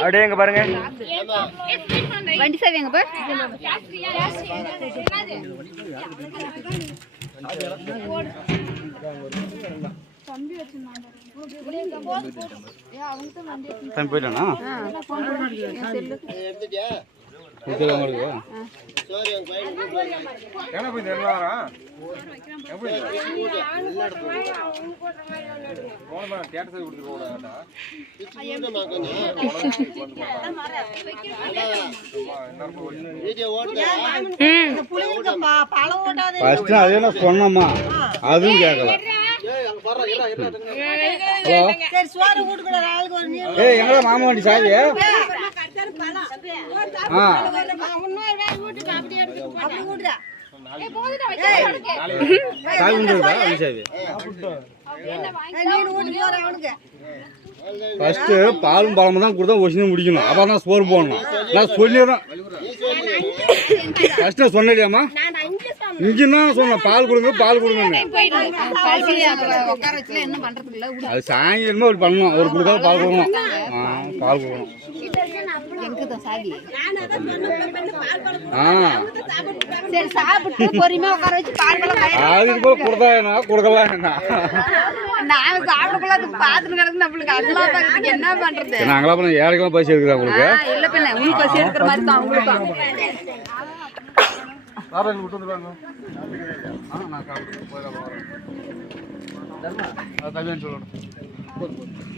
அப்படியே எங்க பாருங்க வண்டி சாவி எங்க பாரு தம்பி போயிட்டானா சொன்னம்மா அதுவும் கேட்கல எங்கள மாமா வண்டி சாவி ஃபர்ஸ்ட் பாலும் பழமும் தான் கொடுத்தா ஒசினு முடிக்கணும் அப்புறம் தான் சோறு போடணும் நான் சொல்லிடுறேன் ஃபர்ஸ்ட் சொன்னேடியாம்மா இங்கேன்னா சொன்னேன் பால் கொடுங்க பால் கொடுங்க அது சாயங்காலமா ஒரு பண்ணணும் ஒரு கொடுத்தா பால் கொடுக்கணும் பால் கொடுக்கணும் அது இது போல கொடுத்தா என்ன கொடுக்கலாம் என்ன என்ன பண்றது நாங்களா பண்ண ஏழைக்கெல்லாம் பசி எடுக்கிறா உங்களுக்கு இல்ல பின்ன உங்களுக்கு பசி எடுக்கிற மாதிரி தான் உங்களுக்கு சொல்லணும்